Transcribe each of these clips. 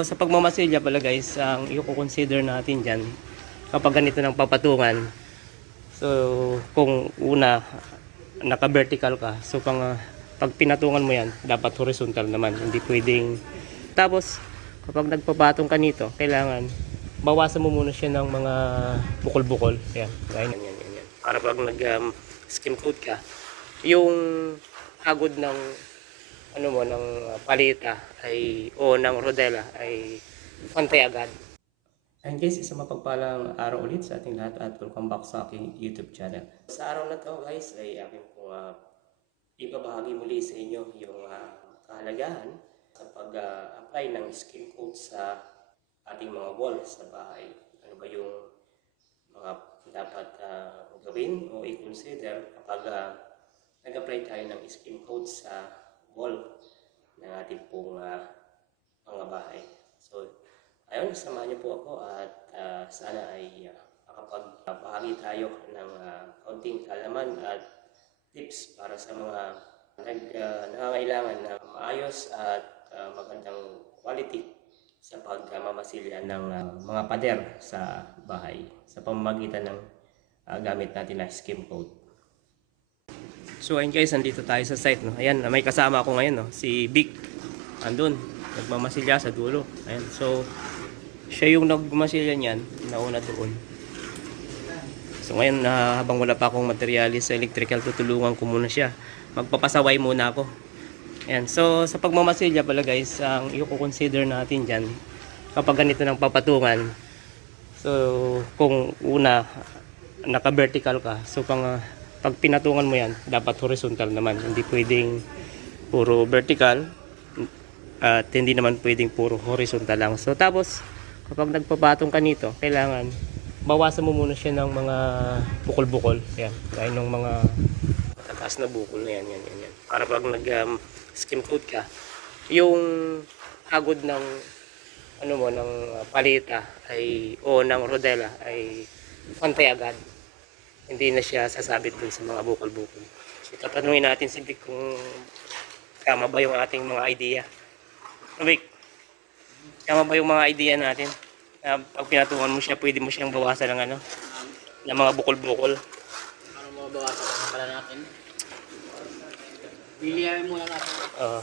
Sa pagmamasilya pala guys, ang i-consider natin dyan, kapag ganito ng papatungan, so, kung una, naka-vertical ka, so pang, ah, pag pinatungan mo yan, dapat horizontal naman, hindi pwedeng, tapos, kapag nagpapatong ka nito, kailangan, bawasan mo muna siya ng mga bukol-bukol, yan, ganyan, yan, yan, yan. Para pag nag-skim coat ka, yung hagod ng ano mo ng uh, palita ay o ng rodela ay pantay agad. And guys, isang mapagpalang araw ulit sa ating lahat at welcome back sa aking YouTube channel. Sa araw na to guys ay aking pong uh, ibabahagi muli sa inyo yung uh, kahalagahan sa pag-apply ng skin coat sa ating mga wall sa bahay. Ano ba yung mga dapat uh, gawin o i-consider kapag uh, nag-apply tayo ng skin coat sa wall ng ating pong ah, mga bahay. So, ayun, samahan niyo po ako at ah, sana ay uh, makapagbahagi tayo ng ah, kaunting kalaman at tips para sa mga nag, ah, nangangailangan ng maayos at ah, magandang quality sa pagmamasilya ng ah, mga pader sa bahay sa pamamagitan ng ah, gamit natin na skim coat. So ayun guys, nandito tayo sa site no. Ayan, may kasama ako ngayon no, si Vic. Andun, nagmamasilya sa dulo. Ayan, so siya yung nagmamasilya niyan, nauna doon. So ngayon, na habang wala pa akong materialis sa electrical, tutulungan ko muna siya. Magpapasaway muna ako. Ayan, so sa pagmamasilya pala guys, ang i-consider natin diyan kapag ganito ng papatungan. So kung una, naka-vertical ka, so pang ah, pag pinatungan mo yan, dapat horizontal naman. Hindi pwedeng puro vertical at hindi naman pwedeng puro horizontal lang. So tapos, kapag nagpapatong ka nito, kailangan bawasan mo muna siya ng mga bukol-bukol. Yan, gaya ng mga matataas na bukol na yan, yan, yan, yan. Para pag nag um, coat ka, yung hagod ng ano mo ng uh, palita ay o ng rodela ay pantay agad hindi na siya sasabit dun sa mga bukol-bukol. So, tatanungin natin si Vic kung tama ba yung ating mga idea. Vic, tama ba yung mga idea natin? Na pag pinatungan mo siya, pwede mo siyang bawasan ng ano, ng mga bukol-bukol. Ano mabawasan na pala natin? Bilihan muna natin. Oo.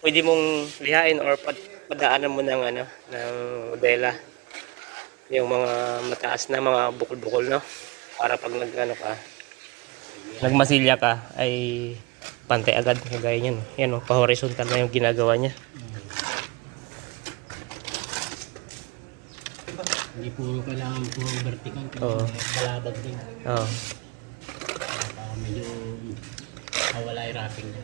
pwede mong lihain or pad padaanan mo ng ano, ng modela. Yung mga mataas na mga bukol-bukol, no? Para pag nag ano ka, nagmasilya ka, ay pantay agad kagaya niyan. Yan oh, pa-horizontal na yung ginagawa niya. Hindi puro kailangan puro vertical. Oo. Baladag din. Oo. Para medyo mawala yung wrapping niya.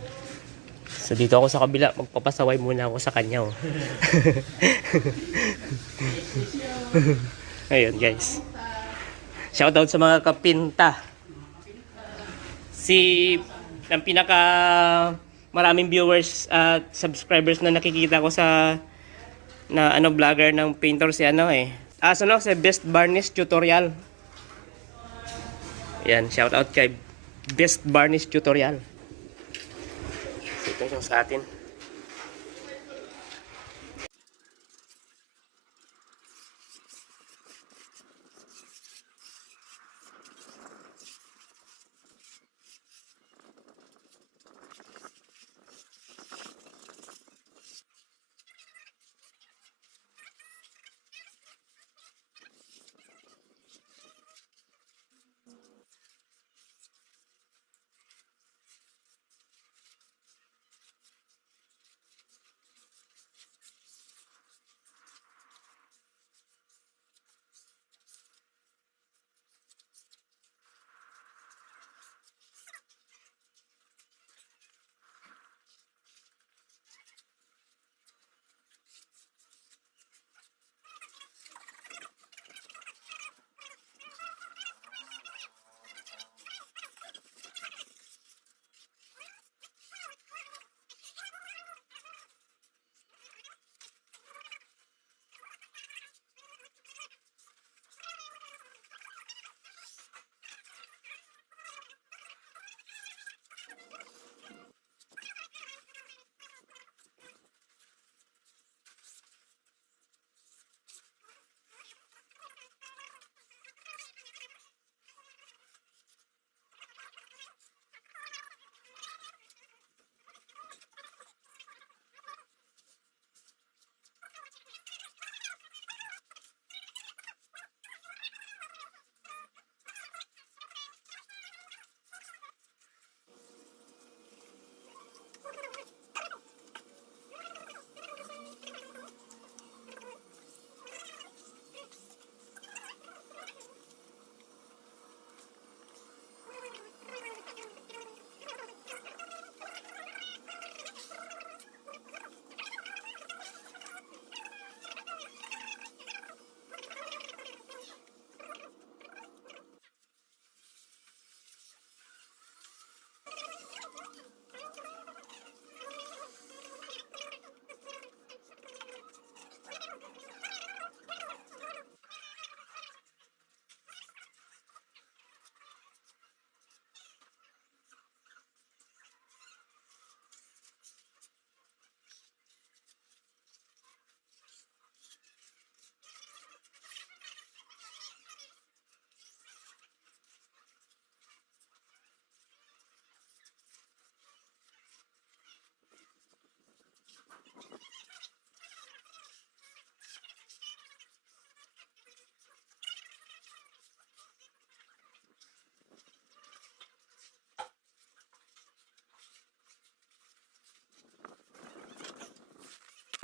So dito ako sa kabila, magpapasaway muna ako sa kanya. Oh. Ayun guys. Shoutout sa mga kapinta. Si ang pinaka maraming viewers at subscribers na nakikita ko sa na ano vlogger ng painter si ano eh. Ah, so no, si Best Varnish Tutorial. Yan, shoutout kay Best Varnish Tutorial. So, ito yung sa atin.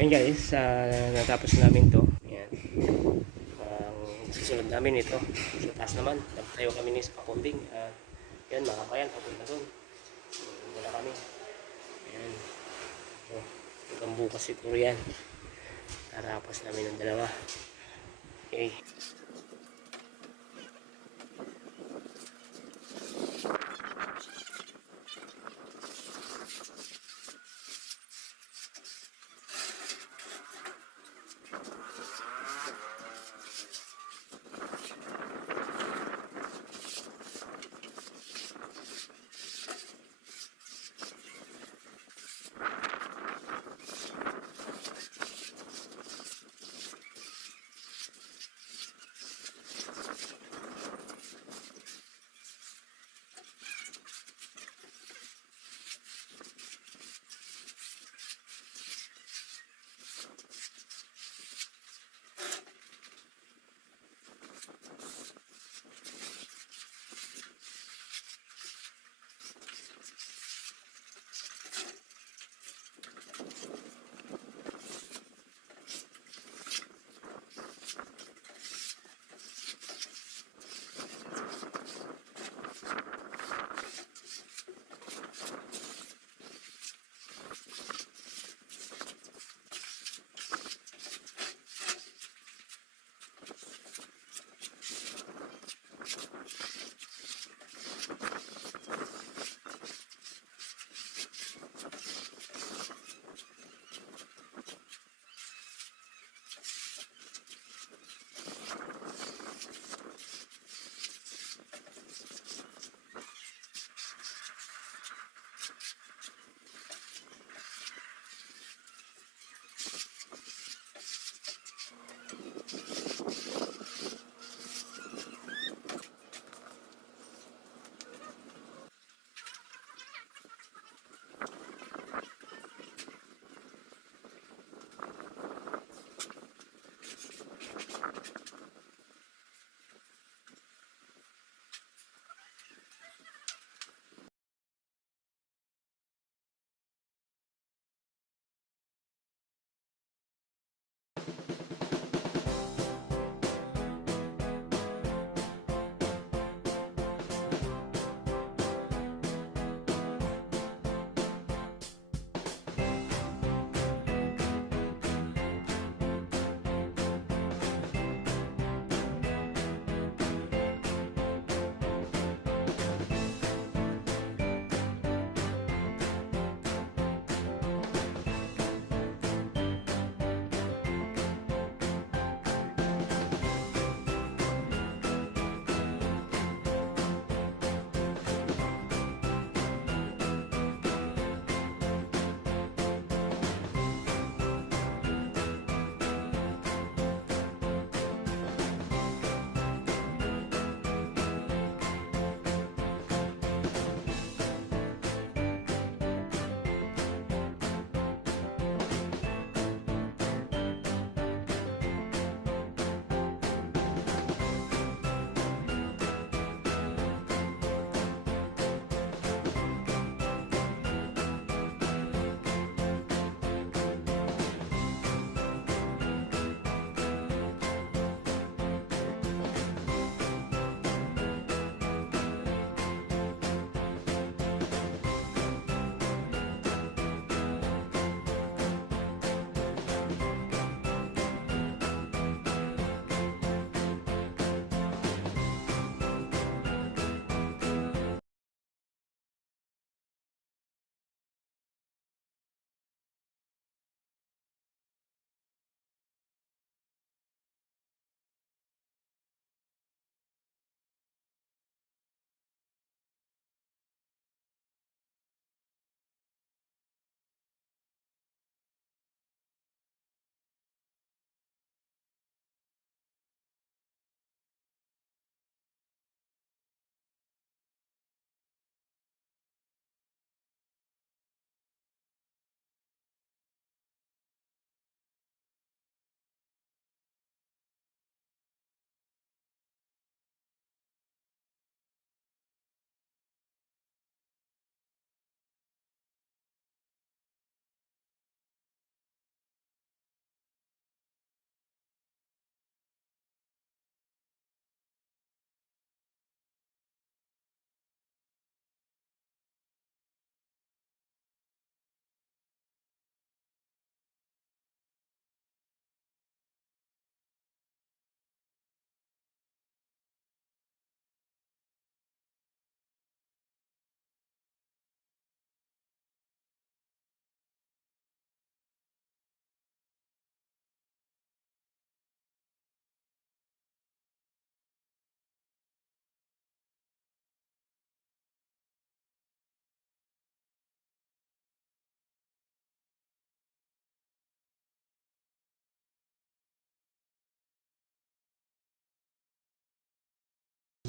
Ayun guys, ah, natapos namin to. Ayan. Ang susunod namin ito. Sa taas naman, nagtayo kami ni scaffolding. At yan, mga kayan, papunta doon. Wala kami. Ayan. So, hanggang bukas siguro yan. Tatapos namin ng dalawa. Okay.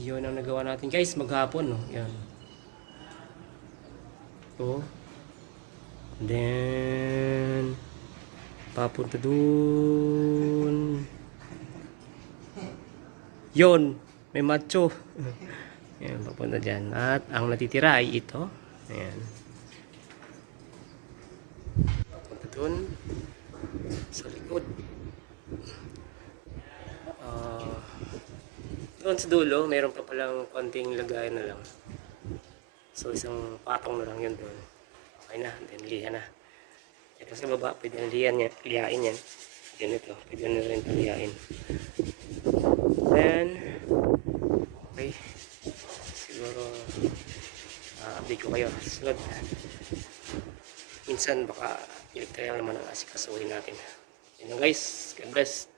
Yun ang nagawa natin guys maghapon no. Yan. Ito. Then papunta dun. Yon, may macho. Ayan, papunta dyan. At ang natitira ay ito. Ayan. Papunta dun. Sa likod. Ah, doon sa dulo, mayroon pa palang konting lagayan na lang. So, isang patong na lang yun doon. Okay na, then liha na. Ito sa baba, pwede na lihan yan, lihain yan. Yan ito, pwede na rin lihain. Then, okay. Siguro, uh, update ko kayo. Sunod. Minsan, baka electrical naman ang asikasuhin natin. Yun lang guys. God bless.